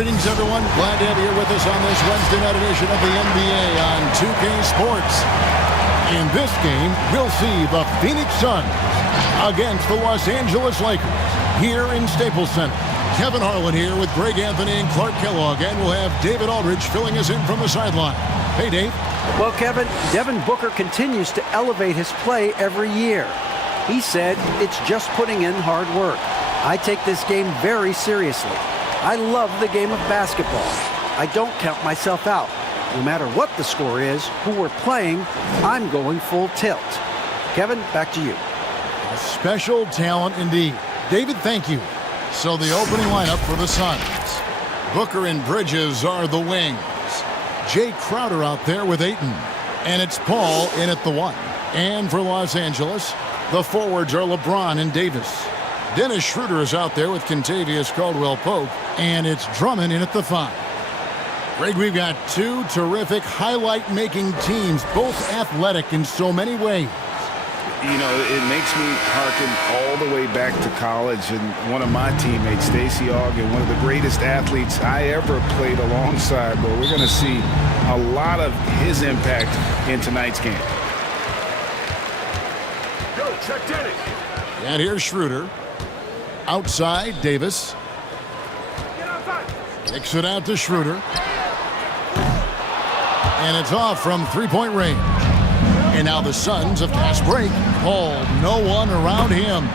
Greetings, everyone. Glad to have you here with us on this Wednesday night edition of the NBA on 2K Sports. In this game, we'll see the Phoenix Suns against the Los Angeles Lakers here in Staples Center. Kevin Harlan here with Greg Anthony and Clark Kellogg, and we'll have David Aldridge filling us in from the sideline. Hey, Dave. Well, Kevin, Devin Booker continues to elevate his play every year. He said it's just putting in hard work. I take this game very seriously. I love the game of basketball. I don't count myself out. No matter what the score is, who we're playing, I'm going full tilt. Kevin, back to you. A special talent indeed. David, thank you. So the opening lineup for the Suns. Booker and Bridges are the wings. Jay Crowder out there with Ayton. And it's Paul in at the 1. And for Los Angeles, the forwards are LeBron and Davis. Dennis Schroeder is out there with Kentavious Caldwell-Pope. And it's Drummond in at the 5. Greg, we've got two terrific highlight-making teams, both athletic in so many ways. You know, it makes me hearken all the way back to college, and one of my teammates, Stacey Ogden, one of the greatest athletes I ever played alongside. But we're going to see a lot of his impact in tonight's game. Go, check Dennis. And here's Schroeder. Outside, Davis. Kicks it out to Schroeder. And it's off from three-point range. And now the Suns have fast break. Paul, no one around him.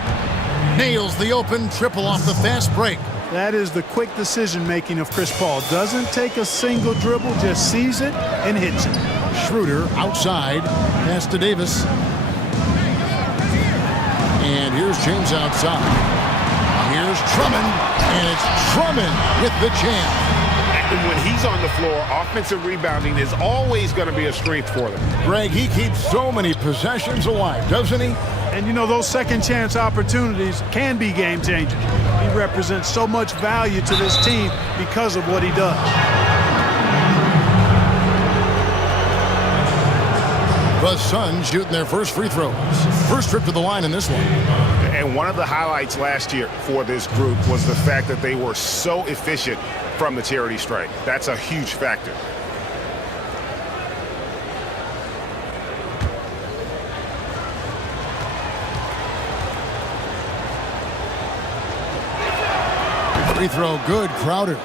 Nails the open triple off the fast break. That is the quick decision-making of Chris Paul. Doesn't take a single dribble, just sees it and hits it. Schroeder outside. Pass to Davis. And here's James outside. Here's Drummond. And it's Drummond with the jam. And when he's on the floor, offensive rebounding is always going to be a strength for them. Greg, he keeps so many possessions alive, doesn't he? And you know, those second chance opportunities can be game changers. He represents so much value to this team because of what he does. The Suns shooting their first free throws. First trip to the line in this one. And one of the highlights last year for this group was the fact that they were so efficient from the charity stripe. That's a huge factor. Free throw good, Crowder.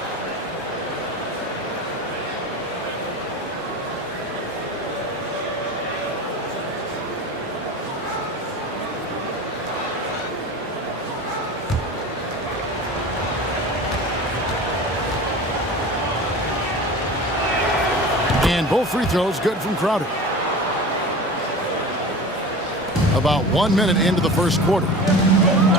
And both free throws good from Crowder. About 1 minute into the first quarter.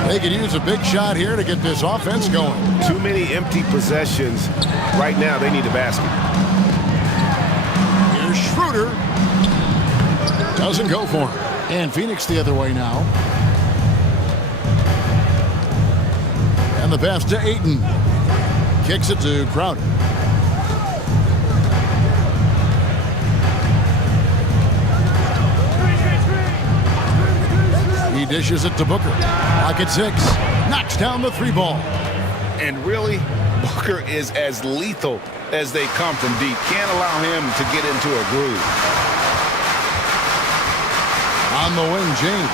They could use a big shot here to get this offense going. Too many empty possessions. Right now, they need a basket. Here's Schroeder. Doesn't go for him. And Phoenix the other way now. And the pass to Ayton. Kicks it to Crowder. He dishes it to Booker. Pocket 6. Knocks down the 3 ball. And really, Booker is as lethal as they come from deep. Can't allow him to get into a groove. On the wing, James.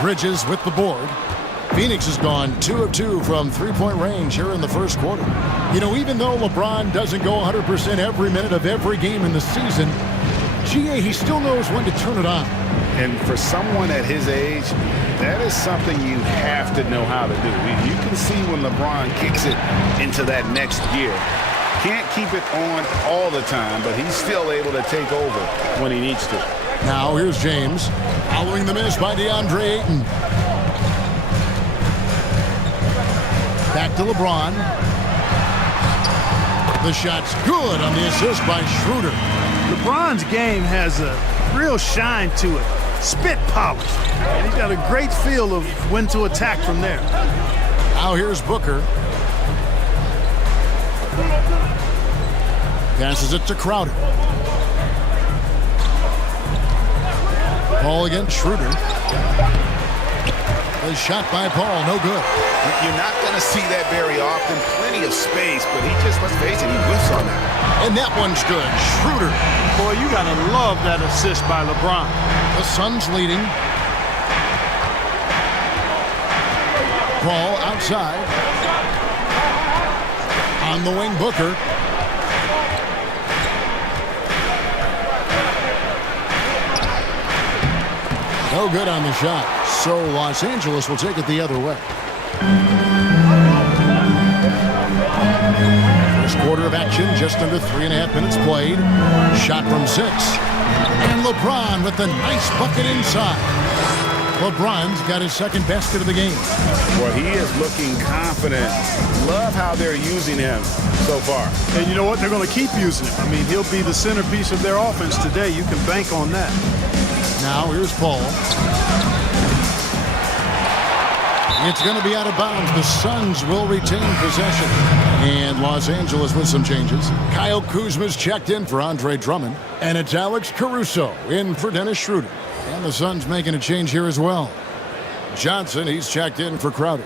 Bridges with the board. Phoenix has gone 2 of 2 from three-point range here in the first quarter. You know, even though LeBron doesn't go 100% every minute of every game in the season, he still knows when to turn it on. And for someone at his age, that is something you have to know how to do. You can see when LeBron kicks it into that next gear. Can't keep it on all the time, but he's still able to take over when he needs to. Now here's James, following the miss by DeAndre Ayton. Back to LeBron. The shot's good on the assist by Schroeder. LeBron's game has a real shine to it. Spit polish. And he's got a great feel of when to attack from there. Now here's Booker. Passes it to Crowder. Paul against Schroeder. The shot by Paul, no good. You're not going to see that very often. Plenty of space, but he just, let's face it, he whiffs on that. And that one's good. Schroeder. Boy, you got to love that assist by LeBron. The Suns leading. Paul outside. On the wing, Booker. No good on the shot. So Los Angeles will take it the other way. First quarter of action, just under 3.5 minutes played. Shot from 6. And LeBron with the nice bucket inside. LeBron's got his second basket of the game. Well, he is looking confident. Love how they're using him so far. And you know what? They're going to keep using him. I mean, he'll be the centerpiece of their offense today. You can bank on that. Now here's Paul. It's going to be out of bounds. The Suns will retain possession. And Los Angeles with some changes. Kyle Kuzma's checked in for Andre Drummond. And it's Alex Caruso in for Dennis Schroeder. And the Suns making a change here as well. Johnson, he's checked in for Crowder.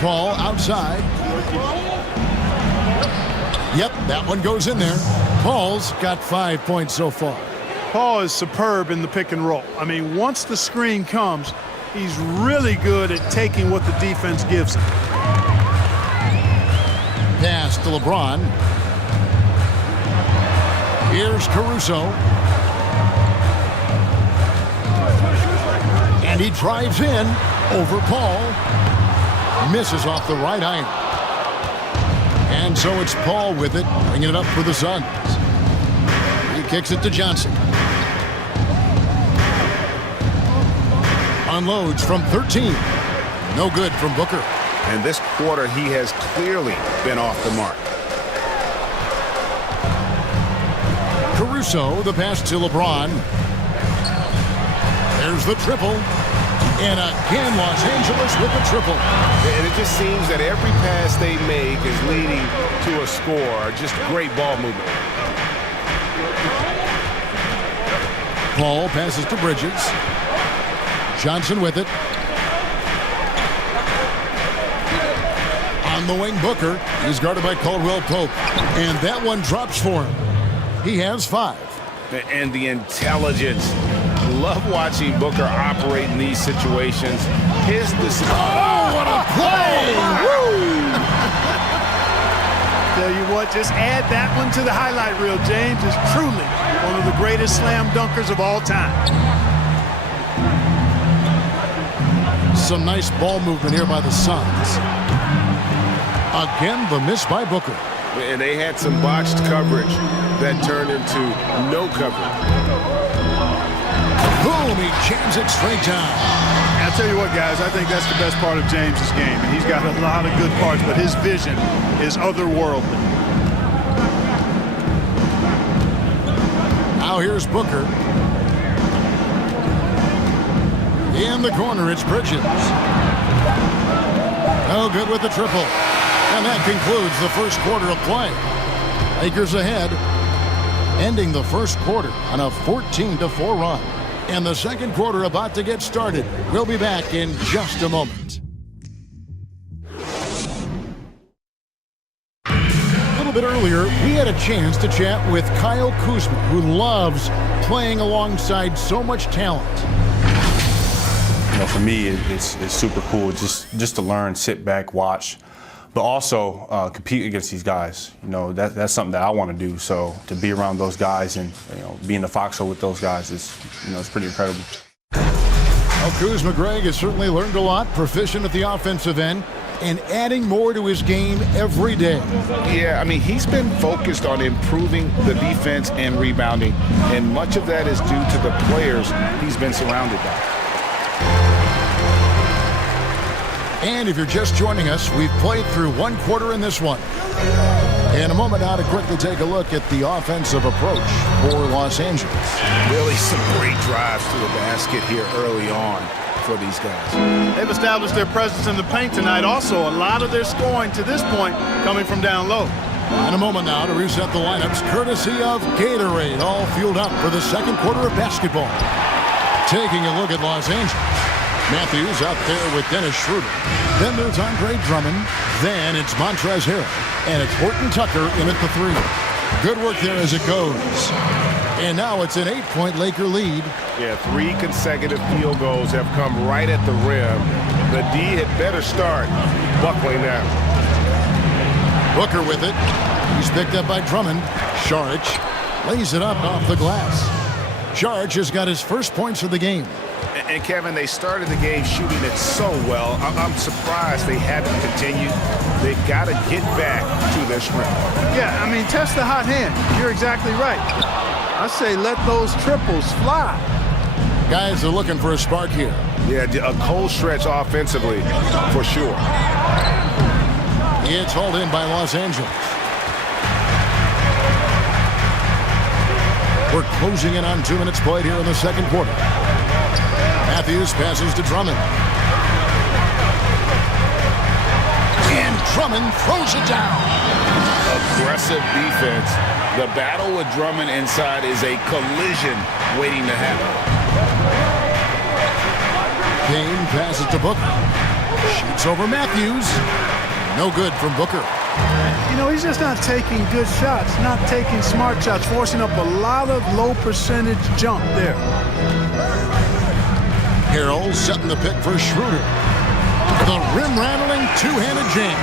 Paul outside. Yep, that one goes in there. Paul's got 5 points so far. Paul is superb in the pick and roll. I mean, once the screen comes, he's really good at taking what the defense gives him. Pass to LeBron. Here's Caruso. And he drives in over Paul. Misses off the right iron. And so it's Paul with it, bringing it up for the Suns. He kicks it to Johnson. Unloads from 13. No good from Booker. And this quarter, he has clearly been off the mark. Caruso, the pass to LeBron. There's the triple. And again, Los Angeles with the triple. And it just seems that every pass they make is leading to a score. Just great ball movement. Paul passes to Bridges. Johnson with it. On the wing, Booker. He's guarded by Caldwell Pope. And that one drops for him. He has 5. And the intelligence. Love watching Booker operate in these situations. His decision. Oh, what a play! Woo! Tell you what, just add that one to the highlight reel. James is truly one of the greatest slam dunkers of all time. Some nice ball movement here by the Suns. Again, the miss by Booker. And they had some botched coverage that turned into no coverage. Boom, he jams it straight down. I'll tell you what, guys, I think that's the best part of James's game. And he's got a lot of good parts, but his vision is otherworldly. Now here's Booker. In the corner, it's Bridges. Oh, good with the triple. And that concludes the first quarter of play. Lakers ahead, ending the first quarter on a 14-4 run. And the second quarter about to get started. We'll be back in just a moment. A little bit earlier, we had a chance to chat with Kyle Kuzma, who loves playing alongside so much talent. You know, for me, it's super cool just to learn, sit back, watch, but also compete against these guys. You know, that's something that I want to do. So to be around those guys and, you know, be in the foxhole with those guys is, you know, it's pretty incredible. Well, Kuzma, Greg, has certainly learned a lot, proficient at the offensive end, and adding more to his game every day. Yeah, I mean, he's been focused on improving the defense and rebounding, and much of that is due to the players he's been surrounded by. And if you're just joining us, we've played through one quarter in this one. In a moment now to quickly take a look at the offensive approach for Los Angeles. Really some great drives to the basket here early on for these guys. They've established their presence in the paint tonight. Also, a lot of their scoring to this point coming from down low. In a moment now to reset the lineups, courtesy of Gatorade, all fueled up for the second quarter of basketball. Taking a look at Los Angeles. Matthews out there with Dennis Schroeder. Then there's Andre Drummond. Then it's Montrezl Harrell. And it's Horton Tucker in at the 3. Good work there as it goes. And now it's an 8-point Laker lead. Yeah, 3 consecutive field goals have come right at the rim. The D had better start buckling now. Booker with it. He's picked up by Drummond. Saric lays it up off the glass. Saric has got his first points of the game. And Kevin, they started the game shooting it so well. I'm surprised they haven't continued. They've got to get back to their strength. Yeah, I mean, test the hot hand. You're exactly right. I say let those triples fly. Guys are looking for a spark here. Yeah, a cold stretch offensively for sure. It's hauled in by Los Angeles. We're closing in on 2 minutes played here in the second quarter. Matthews passes to Drummond. And Drummond throws it down. Aggressive defense. The battle with Drummond inside is a collision waiting to happen. Kane passes to Booker. Shoots over Matthews. No good from Booker. You know, he's just not taking good shots, not taking smart shots, forcing up a lot of low percentage jump there. Harrell setting the pick for Schroeder. The rim-rattling two-handed jam.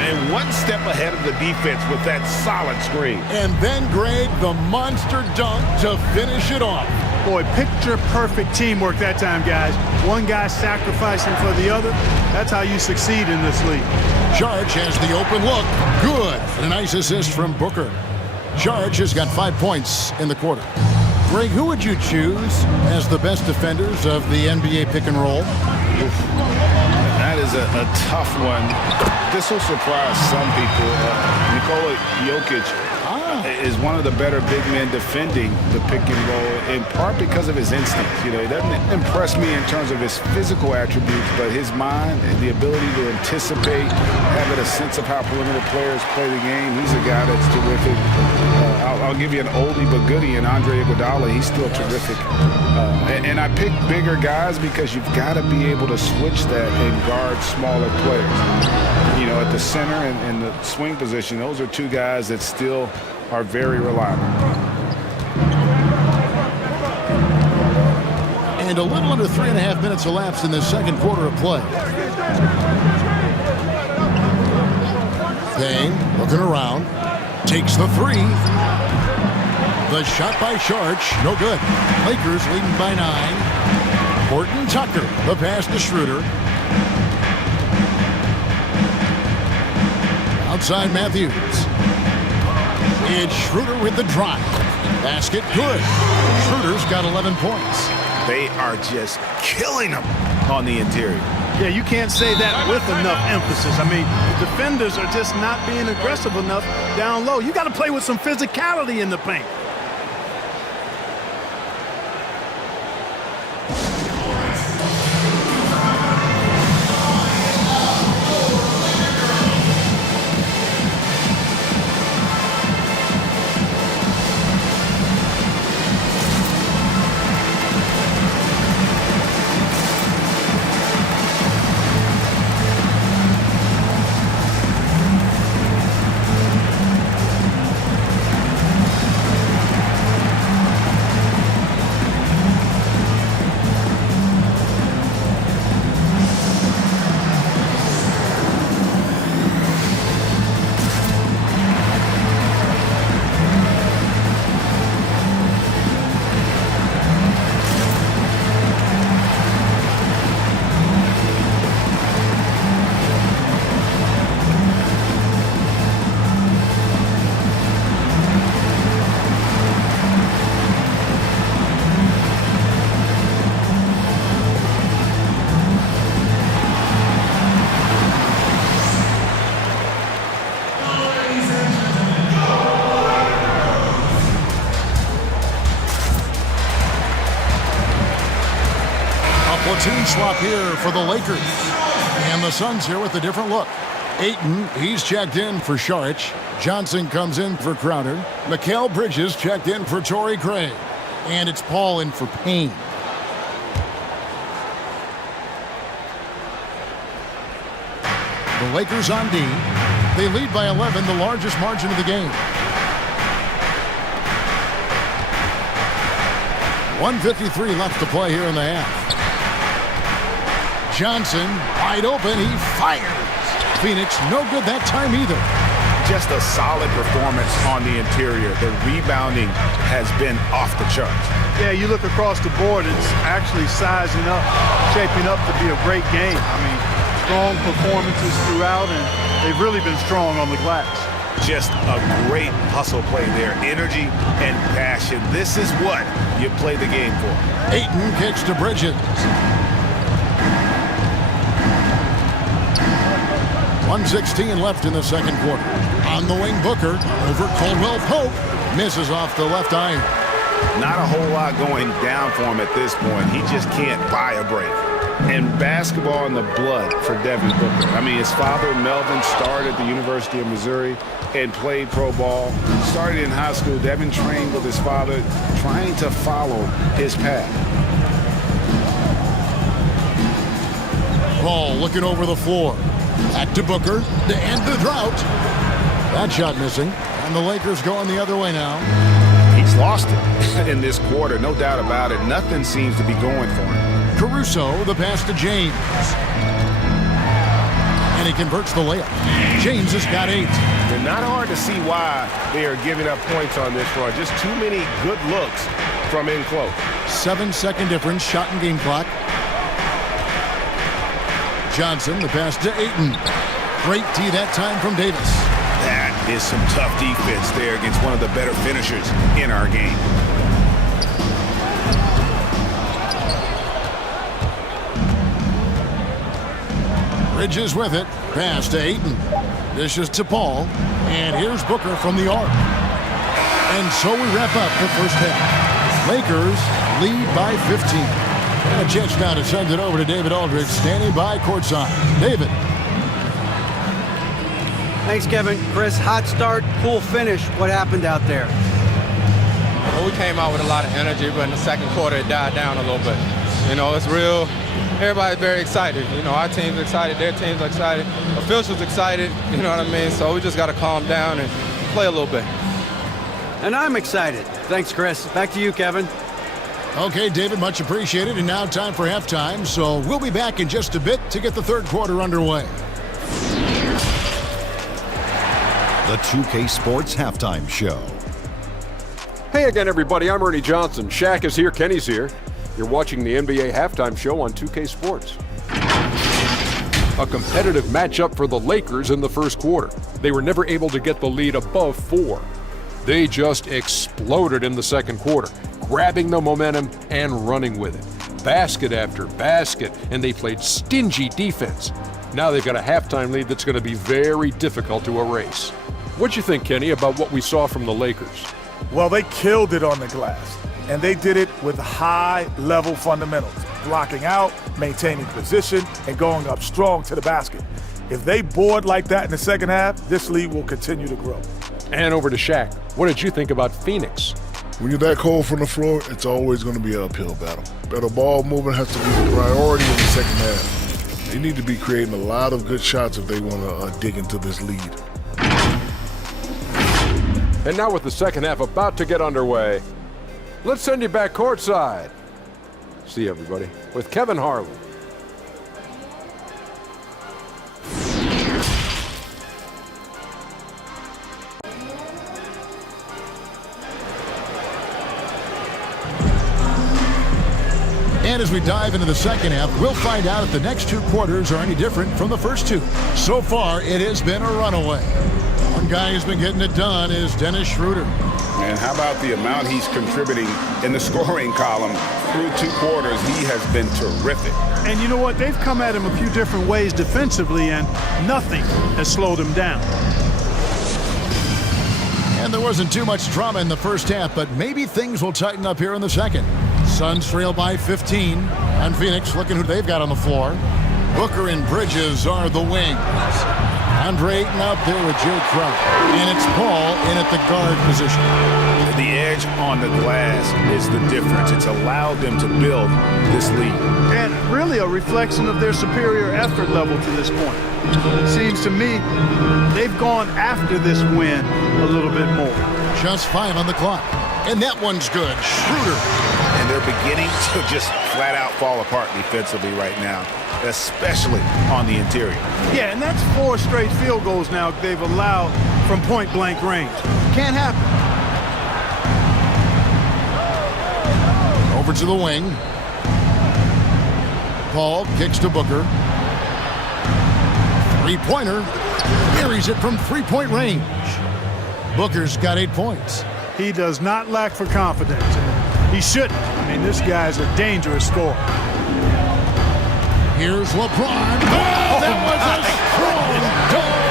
And one step ahead of the defense with that solid screen. And then Greg, the monster dunk to finish it off. Boy, picture-perfect teamwork that time, guys. One guy sacrificing for the other. That's how you succeed in this league. Saric has the open look. Good. And a nice assist from Booker. Saric has got 5 points in the quarter. Greg, who would you choose as the best defenders of the NBA pick and roll? That is a tough one. This will surprise some people. Nikola Jokic is one of the better big men defending the pick and roll, in part because of his instincts. You know, he doesn't impress me in terms of his physical attributes, but his mind and the ability to anticipate, having a sense of how perimeter players play the game. He's a guy that's terrific. I'll give you an oldie but goodie in Andre Iguodala. He's still terrific. And I pick bigger guys because you've got to be able to switch that and guard smaller players. You know, at the center and the swing position, those are 2 guys that still are very reliable. And a little under 3.5 minutes elapsed in the second quarter of play. Payne looking around. Takes the 3. The shot by Saric, no good. Lakers leading by 9. Horton Tucker, the pass to Schroeder. Outside Matthews. It's Schroeder with the drive. Basket good. Schroeder's got 11 points. They are just killing them on the interior. Yeah, you can't say that with enough emphasis. I mean, the defenders are just not being aggressive enough down low. You got to play with some physicality in the paint. platoon swap here for the Lakers. And the Suns here with a different look. Ayton, he's checked in for Saric. Johnson comes in for Crowder. Mikal Bridges checked in for Torrey Craig. And it's Paul in for Payne. The Lakers on D. They lead by 11, the largest margin of the game. 1:53 left to play here in the half. Johnson, wide open, he fires. Phoenix, no good that time either. Just a solid performance on the interior. The rebounding has been off the charts. Yeah, you look across the board, it's actually sizing up, shaping up to be a great game. I mean, strong performances throughout, and they've really been strong on the glass. Just a great hustle play there. Energy and passion. This is what you play the game for. Ayton kicks to Bridges. 1:16 left in the second quarter. On the wing, Booker over Caldwell Pope. Misses off the left iron. Not a whole lot going down for him at this point. He just can't buy a break. And basketball in the blood for Devin Booker. I mean, his father, Melvin, started at the University of Missouri and played pro ball. Started in high school. Devin trained with his father, trying to follow his path. Ball looking over the floor. Back to Booker to end the drought. That shot missing. And the Lakers going the other way now. He's lost it in this quarter, no doubt about it. Nothing seems to be going for him. Caruso, the pass to James. And he converts the layup. James has got 8. It's not hard to see why they are giving up points on this run. Just too many good looks from in close. 7-second difference, shot and game clock. Johnson, the pass to Ayton. Great D that time from Davis. That is some tough defense there against one of the better finishers in our game. Bridges with it. Pass to Ayton. Dishes to Paul. And here's Booker from the arc. And so we wrap up the first half. Lakers lead by 15. And a chance now to send it over to David Aldridge, standing by courtside. David. Thanks, Kevin. Chris, hot start, cool finish. What happened out there? Well, we came out with a lot of energy, but in the second quarter it died down a little bit. You know, it's real. Everybody's very excited. You know, our team's excited, their team's excited, officials excited, you know what I mean? So we just got to calm down and play a little bit. And I'm excited. Thanks, Chris. Back to you, Kevin. Okay, David, much appreciated. And now time for halftime. So we'll be back in just a bit to get the third quarter underway. The 2K Sports Halftime Show. Hey again, everybody. I'm Ernie Johnson. Shaq is here. Kenny's here. You're watching the NBA Halftime Show on 2K Sports. A competitive matchup for the Lakers in the first quarter. They were never able to get the lead above 4. They just exploded in the second quarter, grabbing the momentum and running with it. Basket after basket, and they played stingy defense. Now they've got a halftime lead that's going to be very difficult to erase. What'd you think, Kenny, about what we saw from the Lakers? Well, they killed it on the glass, and they did it with high-level fundamentals, blocking out, maintaining position, and going up strong to the basket. If they board like that in the second half, this lead will continue to grow. And over to Shaq. What did you think about Phoenix? When you're that cold from the floor, it's always going to be an uphill battle. Better ball movement has to be the priority in the second half. They need to be creating a lot of good shots if they want to dig into this lead. And now with the second half about to get underway, let's send you back courtside. See you, everybody, with Kevin Harlan. And as we dive into the second half, we'll find out if the next two quarters are any different from the first two. So far, it has been a runaway. One guy who's been getting it done is Dennis Schroeder. And how about the amount he's contributing in the scoring column through 2 quarters? He has been terrific. And you know what? They've come at him a few different ways defensively, and nothing has slowed him down. And there wasn't too much drama in the first half, but maybe things will tighten up here in the second. Suns trail by 15. And Phoenix looking who they've got on the floor. Booker and Bridges are the wings. Andre Ayton out there with Jay Crowder. And it's Paul in at the guard position. The edge on the glass is the difference. It's allowed them to build this lead. And really a reflection of their superior effort level to this point. It seems to me they've gone after this win a little bit more. Just 5 on the clock. And that one's good. Schroeder. And they're beginning to just flat out fall apart defensively right now, especially on the interior. Yeah, and that's 4 straight field goals now they've allowed from point-blank range. Can't happen. Over to the wing. Paul kicks to Booker. Three-pointer. Carries it from three-point range. Booker's got 8 points. He does not lack for confidence. He shouldn't. I mean, this guy's a dangerous scorer. Here's LeBron. Oh, that was a strong goal.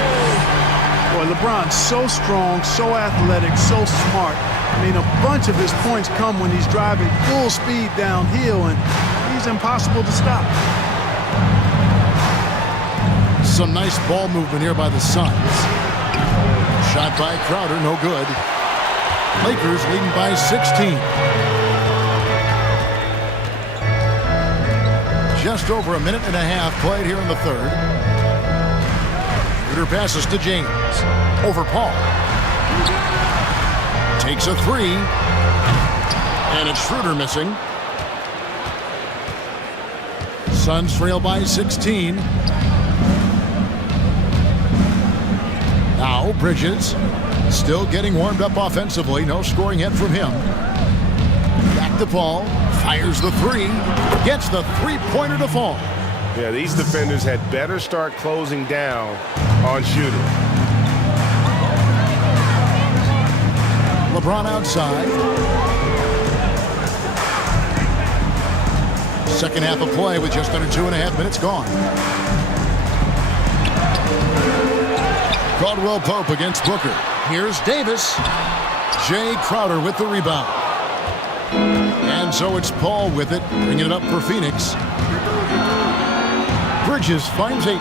Boy, LeBron's so strong, so athletic, so smart. I mean, a bunch of his points come when he's driving full speed downhill, and he's impossible to stop. Some nice ball movement here by the Suns. Shot by Crowder, no good. Lakers leading by 16. Just over a minute and a half played here in the third. Schroeder passes to James. Over Paul. Takes a 3. And it's Schroeder missing. Suns trail by 16. Now Bridges still getting warmed up offensively. No scoring yet from him. Back to Paul. Fires the 3. Gets the three-pointer to fall. Yeah, these defenders had better start closing down on shooting. LeBron outside. Second half of play with just under 2.5 minutes gone. Caldwell Pope against Booker. Here's Davis. Jay Crowder with the rebound. And so it's Paul with it, bringing it up for Phoenix. Bridges finds 8.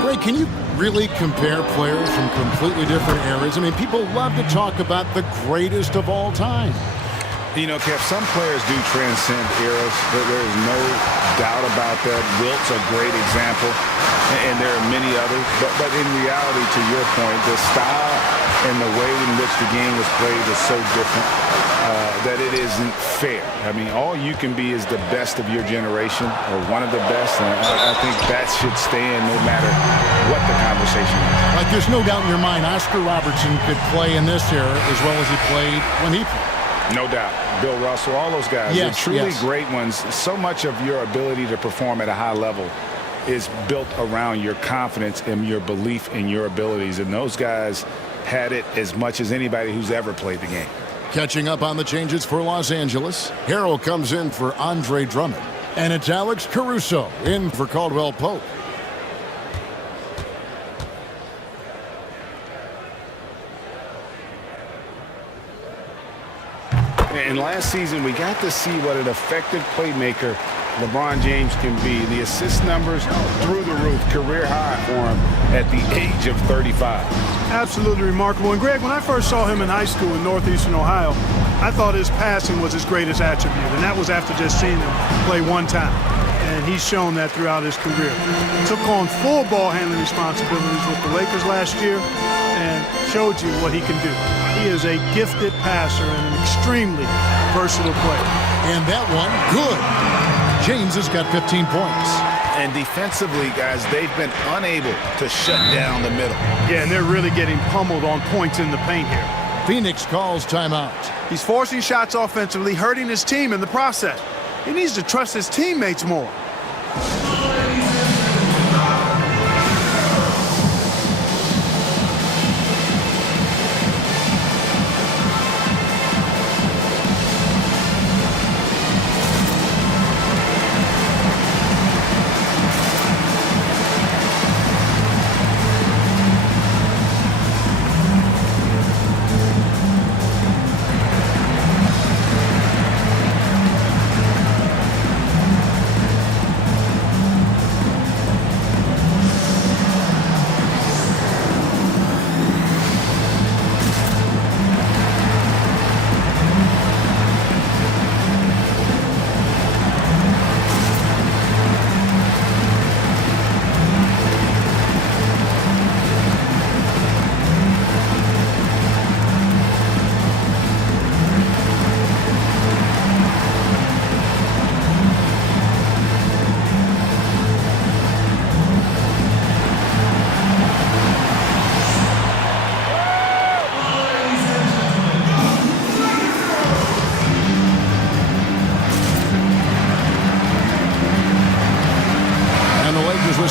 Greg, can you really compare players from completely different eras? I mean, people love to talk about the greatest of all time. You know, Kev, some players do transcend eras. There's no doubt about that. Wilt's a great example, and there are many others. But in reality, to your point, the style and the way in which the game was played is so different that it isn't fair. I mean, all you can be is the best of your generation or one of the best, and I think that should stand no matter what the conversation is. Like, there's no doubt in your mind Oscar Robertson could play in this era as well as he played when he played. No doubt. Bill Russell, all those guys, yes, they're truly yes. great ones. So much of your ability to perform at a high level is built around your confidence and your belief in your abilities. And those guys had it as much as anybody who's ever played the game. Catching up on the changes for Los Angeles. Harrell comes in for Andre Drummond. And it's Alex Caruso in for Caldwell Pope. And last season, we got to see what an effective playmaker LeBron James can be. The assist numbers through the roof, career high for him at the age of 35. Absolutely remarkable. And Greg, when I first saw him in high school in Northeastern Ohio, I thought his passing was his greatest attribute, and that was after just seeing him play one time. And he's shown that throughout his career. Took on full ball handling responsibilities with the Lakers last year and showed you what he can do. He is a gifted passer and an extremely versatile player. And that one, good. James has got 15 points. And defensively, guys, they've been unable to shut down the middle. Yeah, and they're really getting pummeled on points in the paint here. Phoenix calls timeout. He's forcing shots offensively, hurting his team in the process. He needs to trust his teammates more.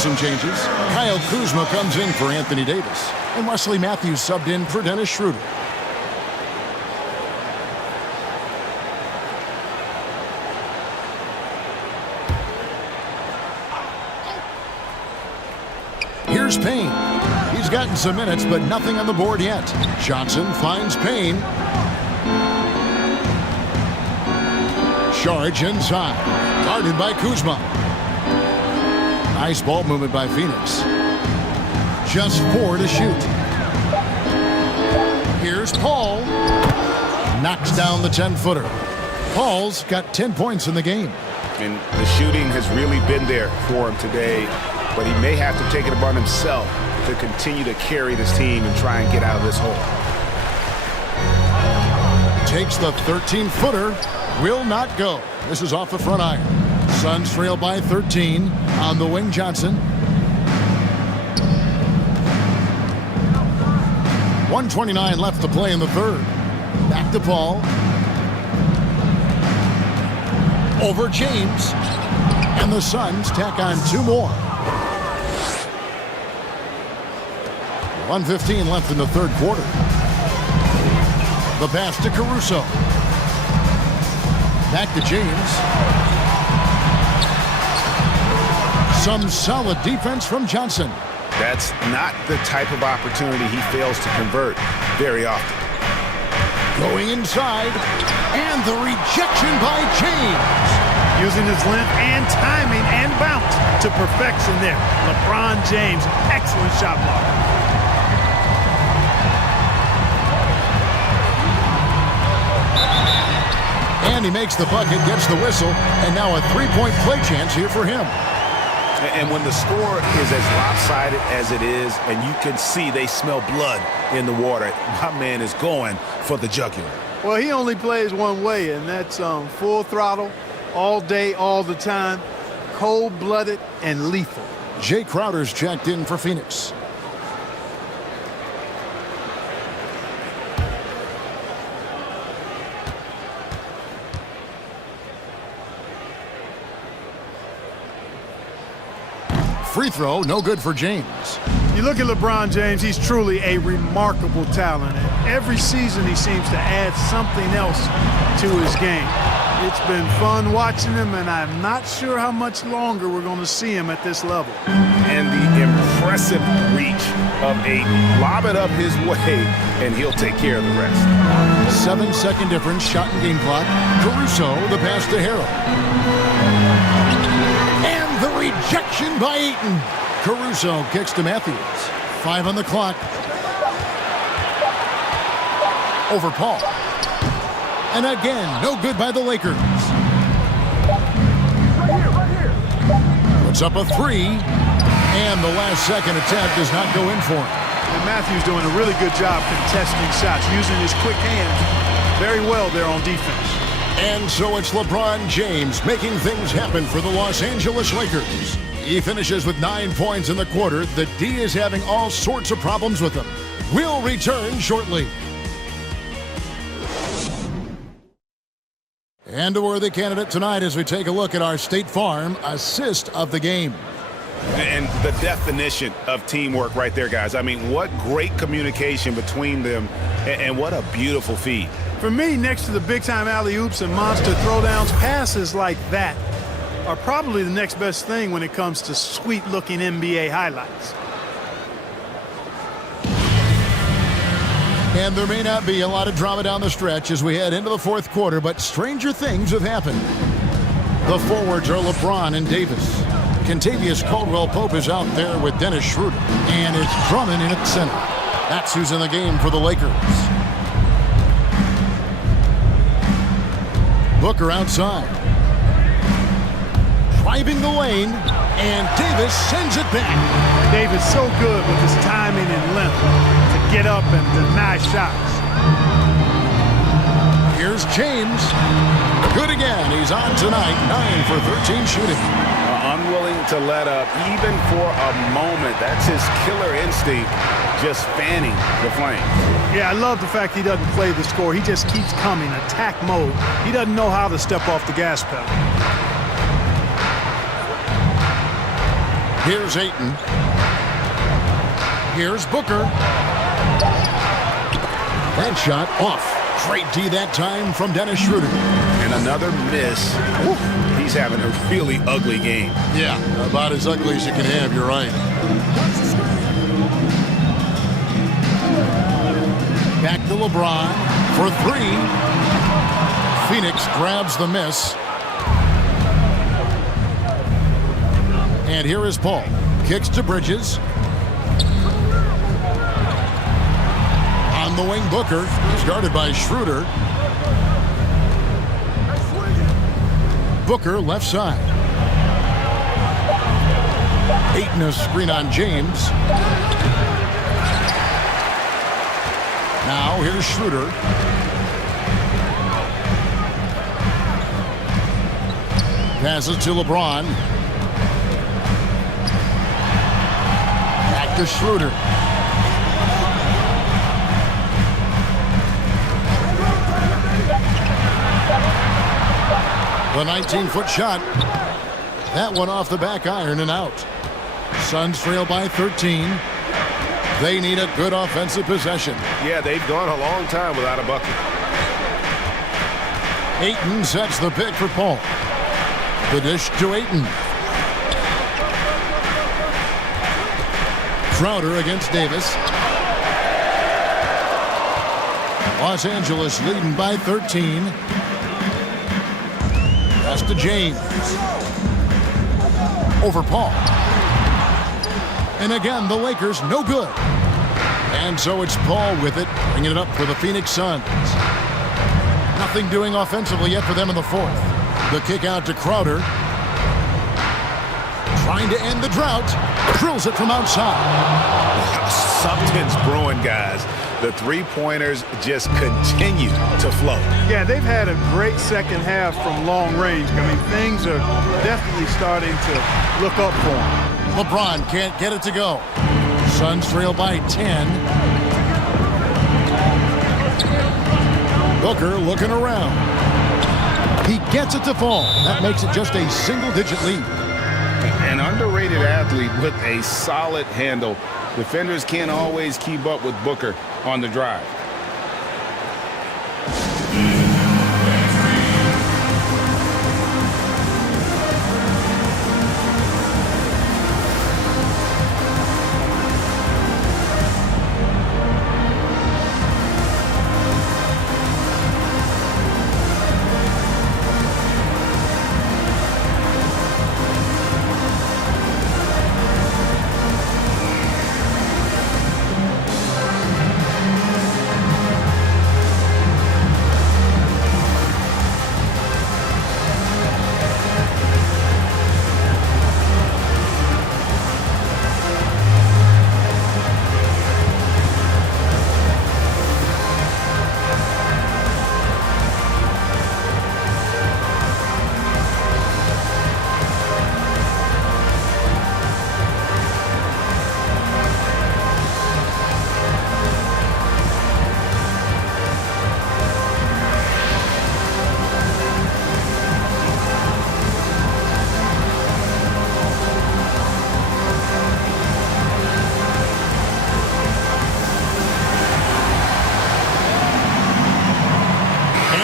some changes. Kyle Kuzma comes in for Anthony Davis, and Wesley Matthews subbed in for Dennis Schroeder. Here's Payne. He's gotten some minutes, but nothing on the board yet. Johnson finds Payne. Charge inside. Guarded by Kuzma. Nice ball movement by Phoenix. Just 4 to shoot. Here's Paul. Knocks down the 10-footer. Paul's got 10 points in the game. And the shooting has really been there for him today, but he may have to take it upon himself to continue to carry this team and try and get out of this hole. Takes the 13-footer. Will not go. This is off the front iron. Suns trail by 13. On the wing, Johnson. 1:29 left to play in the third. Back to Paul. Over James. And the Suns tack on 2 more. 1:15 left in the third quarter. The pass to Caruso. Back to James. Some solid defense from Johnson. That's not the type of opportunity he fails to convert very often. Going inside, and the rejection by James. Using his length and timing and bounce to perfection there. LeBron James, excellent shot blocker. And he makes the bucket, gets the whistle, and now a 3-point play chance here for him. And when the score is as lopsided as it is, and you can see they smell blood in the water, my man is going for the jugular. Well, he only plays one way, and that's full throttle, all day, all the time, cold-blooded and lethal. Jay Crowder's checked in for Phoenix. Free throw, no good for James. You look at LeBron James, he's truly a remarkable talent. And every season he seems to add something else to his game. It's been fun watching him, and I'm not sure how much longer we're going to see him at this level. And the impressive reach of Ayton. Lob it up his way, and he'll take care of the rest. 7-second difference, shot and game clock. Caruso, the pass to Harrell. And the rejection by Ayton. Caruso kicks to Matthews. 5 on the clock. Over Paul. And again, no good by the Lakers. Right here. Puts up a 3. And the last second attempt does not go in for him. And Matthews doing a really good job contesting shots, using his quick hands very well there on defense. And so it's LeBron James making things happen for the Los Angeles Lakers. He finishes with 9 points in the quarter. The D is having all sorts of problems with him. We'll return shortly. And a worthy candidate tonight as we take a look at our State Farm assist of the game. And the definition of teamwork right there, guys. I mean, what great communication between them, and what a beautiful feed. For me, next to the big-time alley-oops and monster throwdowns, passes like that are probably the next best thing when it comes to sweet-looking NBA highlights. And there may not be a lot of drama down the stretch as we head into the fourth quarter, but stranger things have happened. The forwards are LeBron and Davis. Kentavious Caldwell-Pope is out there with Dennis Schroeder. And it's Drummond in at center. That's who's in the game for the Lakers. Booker outside. Driving the lane, and Davis sends it back. Davis so good with his timing and length to get up and deny shots. Here's James. Good again. He's on tonight. 9 for 13 shooting. Unwilling to let up even for a moment. That's his killer instinct, just fanning the flame. Yeah, I love the fact he doesn't play the score. He just keeps coming, attack mode. He doesn't know how to step off the gas pedal. Here's Ayton. Here's Booker. That shot off. Great D that time from Dennis Schroeder. And another miss. Woo. He's having a really ugly game. Yeah, about as ugly as you can have, you're right. Back to LeBron for three. Phoenix grabs the miss. And here is Paul. Kicks to Bridges. On the wing, Booker is guarded by Schroeder. Booker left side. Ayton a screen on James. Now here's Schroeder. Passes to LeBron. Back to Schroeder. The 19-foot shot. That one off the back iron and out. Suns trail by 13. They need a good offensive possession. Yeah, they've gone a long time without a bucket. Ayton sets the pick for Paul. The dish to Ayton. Crowder against Davis. Los Angeles leading by 13. Pass to James. Over Paul. And again, the Lakers no good. And so it's Paul with it, bringing it up for the Phoenix Suns. Nothing doing offensively yet for them in the fourth. The kick out to Crowder. Trying to end the drought. Drills it from outside. Something's brewing, guys. The three-pointers just continue to flow. Yeah, they've had a great second half from long range. I mean, things are definitely starting to look up for them. LeBron can't get it to go. Suns trail by 10. Booker looking around. He gets it to fall. That makes it just a single-digit lead. An underrated athlete with a solid handle. Defenders can't always keep up with Booker on the drive.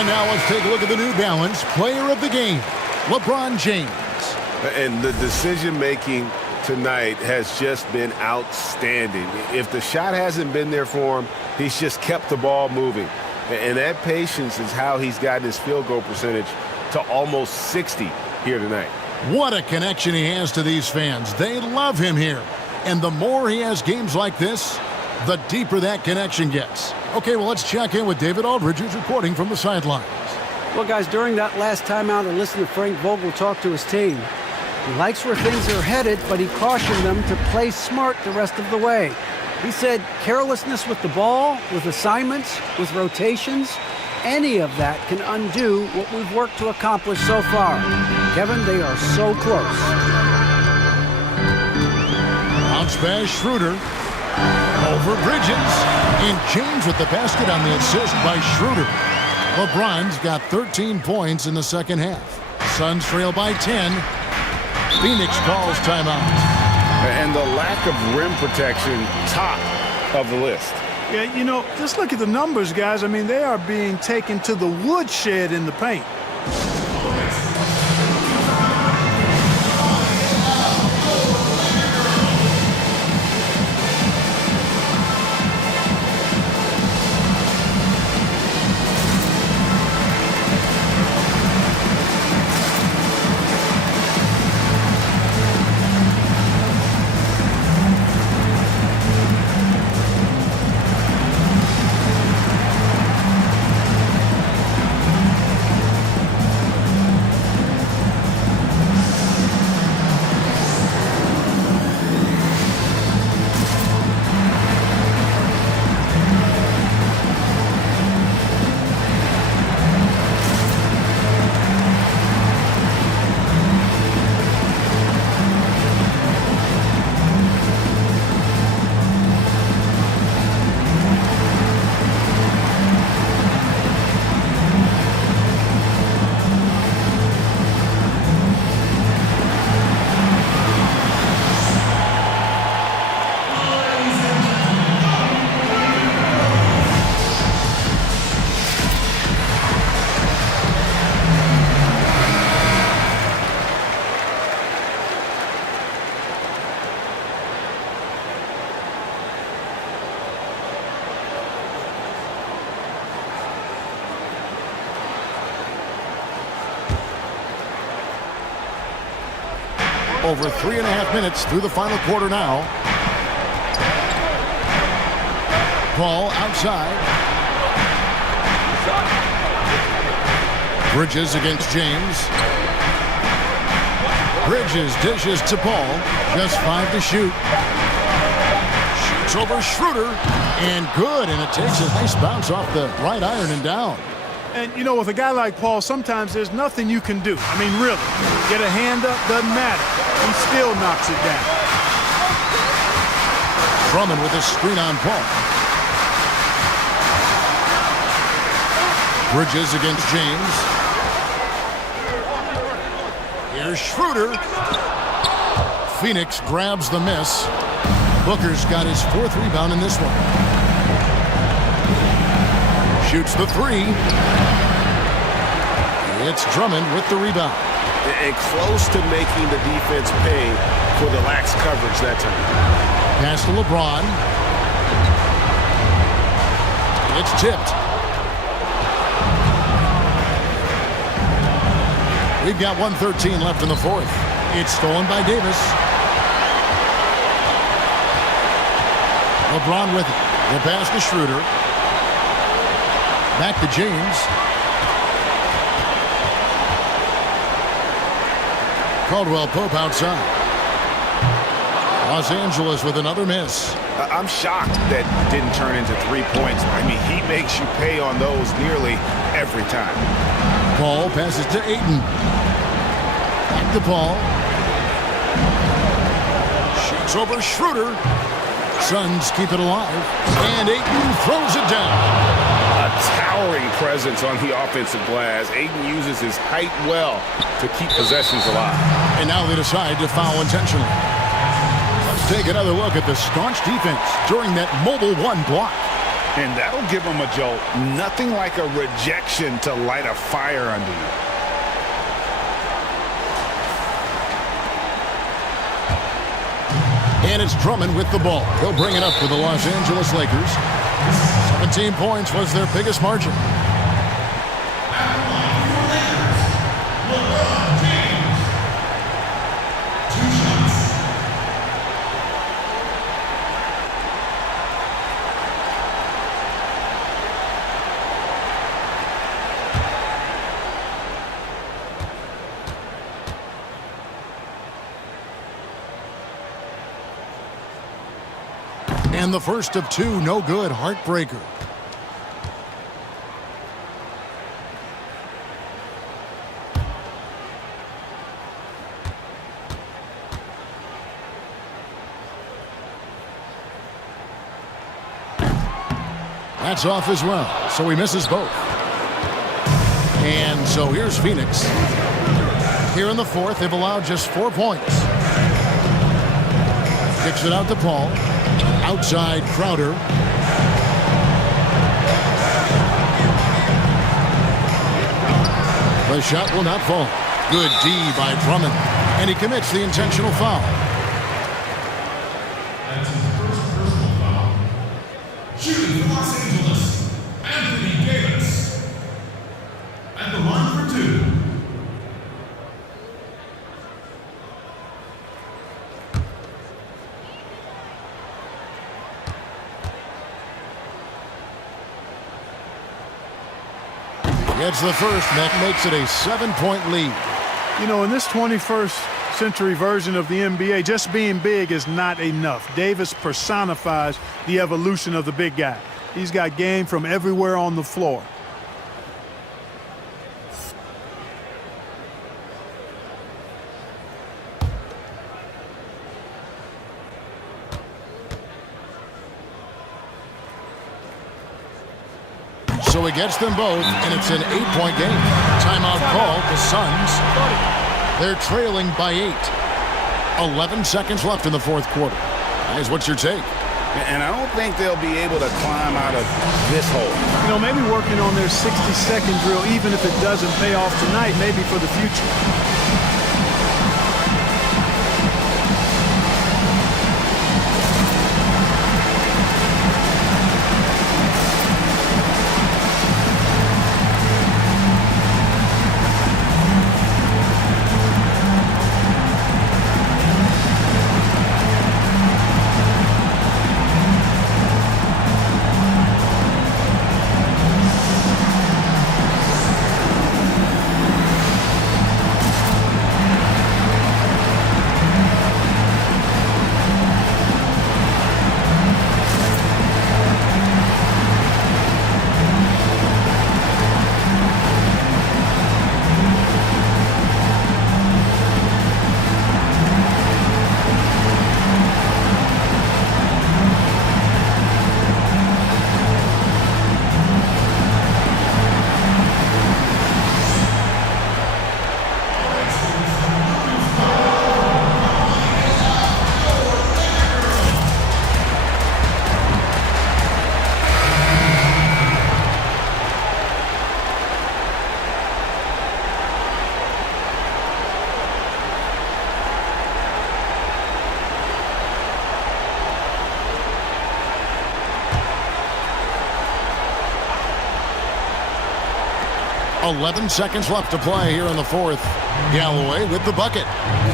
Now let's take a look at the New Balance player of the game, LeBron James. And the decision-making tonight has just been outstanding. If the shot hasn't been there for him, he's just kept the ball moving. And that patience is how he's gotten his field goal percentage to almost 60 here tonight. What a connection he has to these fans. They love him here. And the more he has games like this, the deeper that connection gets. Okay, well, let's check in with David Aldridge, who's reporting from the sidelines. Well, guys, during that last timeout, I listened to Frank Vogel talk to his team. He likes where things are headed, but he cautioned them to play smart the rest of the way. He said carelessness with the ball, with assignments, with rotations, any of that can undo what we've worked to accomplish so far. Kevin, they are so close. Bounce pass, Schroeder. Over Bridges. And James with the basket on the assist by Schroeder. LeBron's got 13 points in the second half. Suns trail by 10. Phoenix calls timeout. And the lack of rim protection, top of the list. Yeah, you know, just look at the numbers, guys. I mean, they are being taken to the woodshed in the paint. Over 3.5 minutes through the final quarter now. Ball outside. Bridges against James. Bridges dishes to Paul. Just 5 to shoot. Shoots over Schroeder. And good. And it takes a nice bounce off the right iron and down. And, you know, with a guy like Paul, sometimes there's nothing you can do. I mean, really. Get a hand up, doesn't matter. He still knocks it down. Drummond with a screen on Paul. Bridges against James. Here's Schroeder. Phoenix grabs the miss. Booker's got his 4th rebound in this one. Shoots the 3. It's Drummond with the rebound. And close to making the defense pay for the lax coverage that time. Pass to LeBron. It's tipped. We've got 1:13 left in the 4th. It's stolen by Davis. LeBron with it. The pass to Schroeder. Back to James. Caldwell Pope outside. Los Angeles with another miss. I'm shocked that didn't turn into 3 points. I mean, he makes you pay on those nearly every time. Paul passes to Ayton. Back to Paul. Shoots over Schroeder. Suns keep it alive. And Ayton throws it down. A towering presence on the offensive glass. Ayton uses his height well to keep possessions alive. And now they decide to foul intentionally. Let's take another look at the staunch defense during that mobile 1 block. And that'll give them a jolt. Nothing like a rejection to light a fire under you. And it's Drummond with the ball. He'll bring it up for the Los Angeles Lakers. 17 points was their biggest margin. And the first of 2, no good, heartbreaker. That's off as well, so he misses both. And so here's Phoenix. Here in the 4th, they've allowed just 4 points. Kicks it out to Paul. Outside Crowder. The shot will not fall. Good D by Drummond. And he commits the intentional foul. That's his first personal foul. Shooting for Los Angeles, Anthony Davis. At the line for 2. Gets the first, and that makes it a 7-point lead. You know, in this 21st century version of the NBA, just being big is not enough. Davis personifies the evolution of the big guy. He's got game from everywhere on the floor. So he gets them both, and it's an 8-point game. Timeout called, the Suns. They're trailing by 8. 11 seconds left in the fourth quarter. Guys, what's your take? And I don't think they'll be able to climb out of this hole. You know, maybe working on their 60-second drill, even if it doesn't pay off tonight, maybe for the future. .11 seconds left to play here in the fourth. Galloway with the bucket.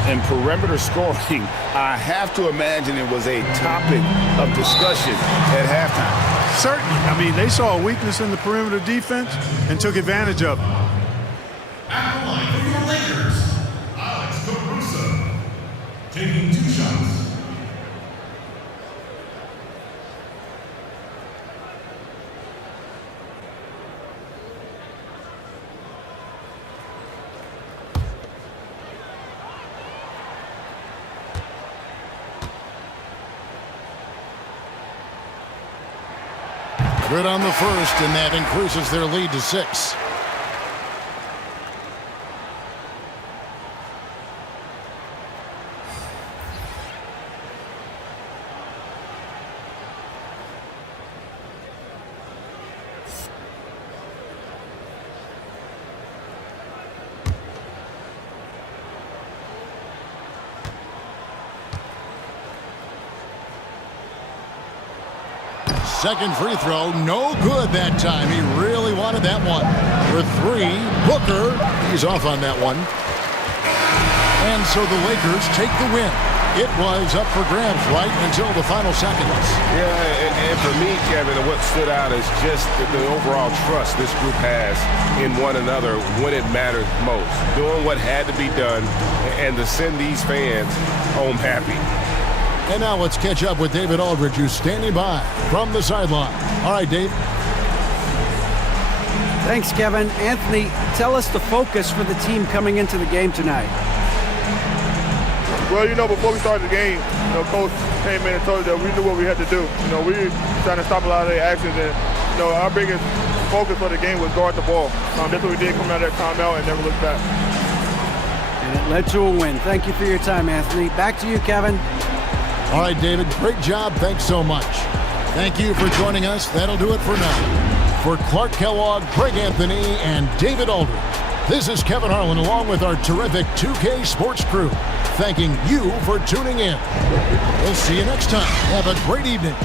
And perimeter scoring, I have to imagine it was a topic of discussion at halftime. Certainly. I mean, they saw a weakness in the perimeter defense and took advantage of it. At the line for your Lakers, Alex Caruso. Taking 2 shots. Good on the first, and that increases their lead to 6. Second free throw, no good that time. He really wanted that one. For 3, Booker, he's off on that one. And so the Lakers take the win. It was up for grabs right until the final seconds. Yeah, and for me, Kevin, what stood out is just the overall trust this group has in one another when it mattered most. Doing what had to be done and to send these fans home happy. And now let's catch up with David Aldridge, who's standing by from the sideline. All right, Dave. Thanks, Kevin. Anthony, tell us the focus for the team coming into the game tonight. Well, you know, before we started the game, you know, Coach came in and told us that we knew what we had to do. You know, we were trying to stop a lot of their actions, and, you know, our biggest focus for the game was guard the ball. That's what we did coming out of that timeout and never looked back. And it led to a win. Thank you for your time, Anthony. Back to you, Kevin. All right, David, great job. Thanks so much. Thank you for joining us. That'll do it for now. For Clark Kellogg, Greg Anthony, and David Aldridge, this is Kevin Harlan along with our terrific 2K Sports crew, thanking you for tuning in. We'll see you next time. Have a great evening.